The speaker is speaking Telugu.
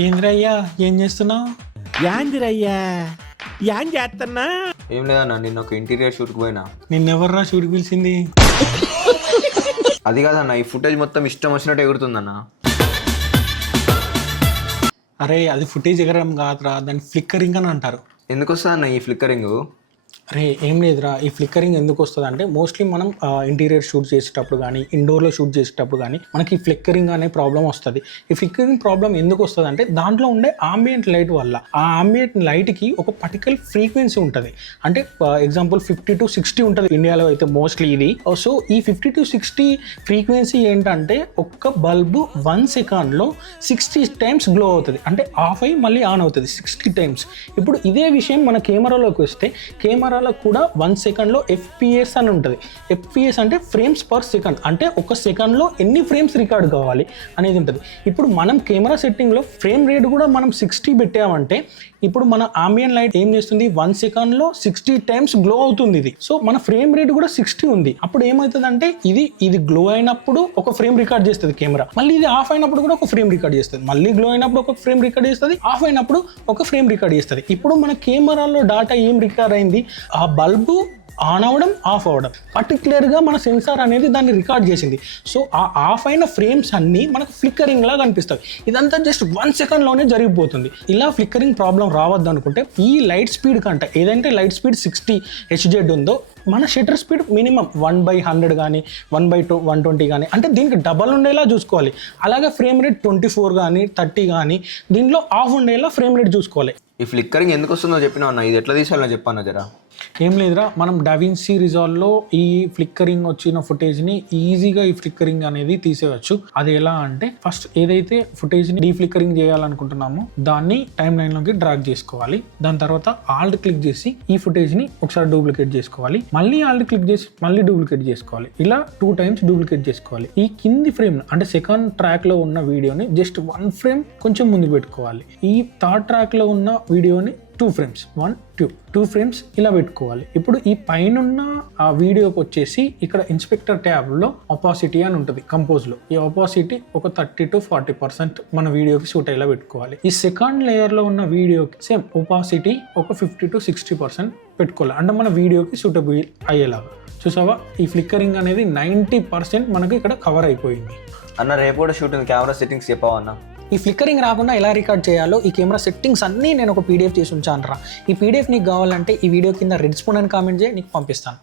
ఏంద్రయ్యా ఏం చేస్తున్నావు? యాందిరయ్యా యాన్ చేస్తున్నా. ఏం లేదన్నా, నిన్న ఒక ఇంటీరియర్ షూట్కి పోయినా. నిన్నెవర్రా షూట్ పిలిచింది? అది కాదన్న, ఈ ఫుటేజ్ మొత్తం ఇష్టం వచ్చినట్టు ఎగురుతుందన్న. అరే అది ఫుటేజ్ ఎగరడం కాదురా, దాన్ని ఫ్లిక్కరింగ్ అని అంటారు. ఎందుకు వస్తుంది అన్న ఈ ఫ్లిక్కరింగ్? అరే ఏం లేదురా, ఈ ఫ్లిక్కరింగ్ ఎందుకు వస్తుంది అంటే మోస్ట్లీ మనం ఇంటీరియర్ షూట్ చేసేటప్పుడు కానీ ఇండోర్లో షూట్ చేసేటప్పుడు కానీ మనకి ఫ్లిక్కరింగ్ అనే ప్రాబ్లం వస్తుంది. ఈ ఫ్లిక్కరింగ్ ప్రాబ్లం ఎందుకు వస్తుంది అంటే దాంట్లో ఉండే ఆంబియంట్ లైట్ వల్ల. ఆ ఆంబియంట్ లైట్కి ఒక పర్టికులర్ ఫ్రీక్వెన్సీ ఉంటుంది. అంటే ఎగ్జాంపుల్ 50 to 60 ఉంటుంది ఇండియాలో అయితే మోస్ట్లీ ఇది. సో ఈ 50 to 60 ఫ్రీక్వెన్సీ ఏంటంటే ఒక్క బల్బు 1 సెకండ్లో 60 times గ్లో అవుతుంది. అంటే ఆఫ్ అయ్యి మళ్ళీ ఆన్ అవుతుంది 60 times. ఇప్పుడు ఇదే విషయం మన కెమెరాలోకి వస్తే కెమెరాలో కూడా 1 సెకండ్లో FPS అని ఉంటుంది. FPS అంటే ఫ్రేమ్స్ పర్ సెకండ్, అంటే ఒక సెకండ్లో ఎన్ని ఫ్రేమ్స్ రికార్డ్ కావాలి అనేది ఉంటుంది. ఇప్పుడు మనం కెమెరా సెట్టింగ్లో ఫ్రేమ్ రేట్ కూడా మనం 60 పెట్టామంటే ఇప్పుడు మన ఆంబియన్ లైట్ ఏం చేస్తుంది, 1 సెకండ్లో 60 times గ్లో అవుతుంది ఇది. సో మన ఫ్రేమ్ రేట్ కూడా 60 ఉంది. అప్పుడు ఏమవుతుందంటే ఇది గ్లో అయినప్పుడు ఒక ఫ్రేమ్ రికార్డ్ చేస్తుంది కెమెరా, మళ్ళీ ఇది ఆఫ్ అయినప్పుడు కూడా ఒక ఫ్రేమ్ రికార్డ్ చేస్తుంది, మళ్ళీ గ్లో అయినప్పుడు ఒక ఫ్రేమ్ రికార్డ్ చేస్తుంది, ఆఫ్ అయినప్పుడు ఒక ఫ్రేమ్ రికార్డ్ చేస్తుంది. ఇప్పుడు మన కెమెరాలో డాటా ఏం రికార్డ్ అయింది, ఆ బల్బు ఆన్ అవ్వడం ఆఫ్ అవ్వడం పర్టికులర్గా మన సెన్సార్ అనేది దాన్ని రికార్డ్ చేసింది. సో ఆ ఆఫ్ అయిన ఫ్రేమ్స్ అన్నీ మనకు ఫ్లిక్కరింగ్ లాగా కనిపిస్తాయి. ఇదంతా జస్ట్ 1 సెకండ్లోనే జరిగిపోతుంది. ఇలా ఫ్లిక్కరింగ్ ప్రాబ్లం రావద్దు అనుకుంటే ఈ లైట్ స్పీడ్ కంటే ఏదంటే లైట్ స్పీడ్ 60 Hz ఉందో మన షటర్ స్పీడ్ మినిమం 1/100 కానీ 1/120 కానీ, అంటే దీనికి డబల్ ఉండేలా చూసుకోవాలి. అలాగే ఫ్రేమ్ రేట్ 24 కానీ 30 కానీ దీంట్లో ఆఫ్ ఉండేలా ఫ్రేమ్ రేట్ చూసుకోవాలి. ఈ ఫ్లిక్కరింగ్ ఎందుకు వస్తుందో చెప్పినా అన్న, ఇది ఎట్లా తీసాలో చెప్పాను జరా. ఏం లేదురా, మనం డావిన్సీ రిజాల్వ్లో ఈ ఫ్లిక్కరింగ్ వచ్చిన ఫుటేజ్ని ఈజీగా ఈ ఫ్లిక్కరింగ్ అనేది తీసేయచ్చు. అది ఎలా అంటే ఫస్ట్ ఏదైతే ఫుటేజ్ని డీఫ్లిక్కరింగ్ చేయాలనుకుంటున్నామో దాన్ని టైం లైన్లోకి డ్రాగ్ చేసుకోవాలి. దాని తర్వాత ఆల్ట్ క్లిక్ చేసి ఈ ఫుటేజ్ని ఒకసారి డూప్లికేట్ చేసుకోవాలి, మళ్ళీ ఆల్ట్ క్లిక్ చేసి మళ్ళీ డూప్లికేట్ చేసుకోవాలి. ఇలా 2 times డూప్లికేట్ చేసుకోవాలి. ఈ కింది ఫ్రేమ్ అంటే సెకండ్ ట్రాక్లో ఉన్న వీడియోని జస్ట్ 1 frame కొంచెం ముందుకు పెట్టుకోవాలి. ఈ థర్డ్ ట్రాక్లో ఉన్న వీడియోని 2 frames 1 2 frames ఇలా పెట్టుకోవాలి. ఇప్పుడు ఈ పైనున్న ఆ వీడియోకి వచ్చేసి ఇక్కడ ఇన్స్పెక్టర్ ట్యాబ్లో ఒపాసిటీ అని ఉంటుంది కంపోజ్లో. ఈ ఒపాసిటీ ఒక 30 to 40% మన వీడియోకి సూట్ అయ్యేలా పెట్టుకోవాలి. ఈ సెకండ్ లేయర్లో ఉన్న వీడియోకి సేమ్ ఒపాసిటీ ఒక 50 to 60% పెట్టుకోవాలి, అంటే మన వీడియోకి సూటబుల్ అయ్యేలాగా. చూసావా, ఈ ఫ్లిక్కరింగ్ అనేది 90% మనకి ఇక్కడ కవర్ అయిపోయింది. అన్న రేపు కూడా షూటింగ్ కెమెరా సెట్టింగ్స్ చెప్పావా అన్న? ఈ ఫ్లిక్కరింగ్ రాకుండా ఎలా రికార్డ్ చేయాలో ఈ కెమెరా సెట్టింగ్స్ అన్నీ నేను ఒక PDF చేసి ఉంచాను రా. ఈ PDF నీకు కావాలంటే ఈ వీడియో కింద రెడ్ స్పూన్ అని కామెంట్ చేయి, నీకు పంపిస్తాను.